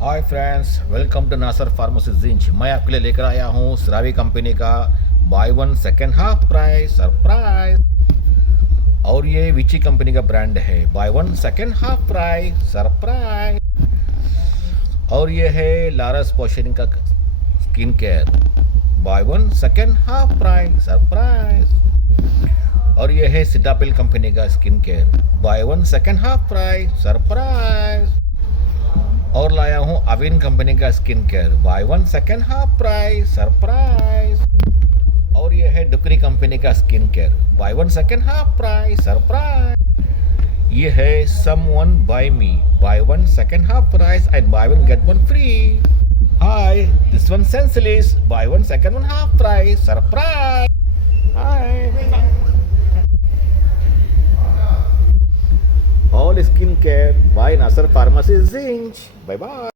Hi friends, welcome to Nasser pharmacy जिंच। मैं आपके लिए लेकर आया हूँ सरावी कंपनी का buy one second half price surprise. और ये विची कंपनी का ब्रांड है। Buy one second half price surprise. और ये है लारस पोर्शन का skin care, buy one second half price surprise. और ये है सिटापिल कंपनी का skin care, buy one second half price surprise. और लाया हूँ अविन कंपनी का skin care, buy one second half price surprise. और ये है डुकरी कंपनी का skin care, buy one second half price surprise. ये है someone buy me, buy one second half price and buy one get one free. Hi, this one Sensilis, buy one second one half price surprise. Hi, all skin care by Nasser Pharmacy Zinc. Bye bye.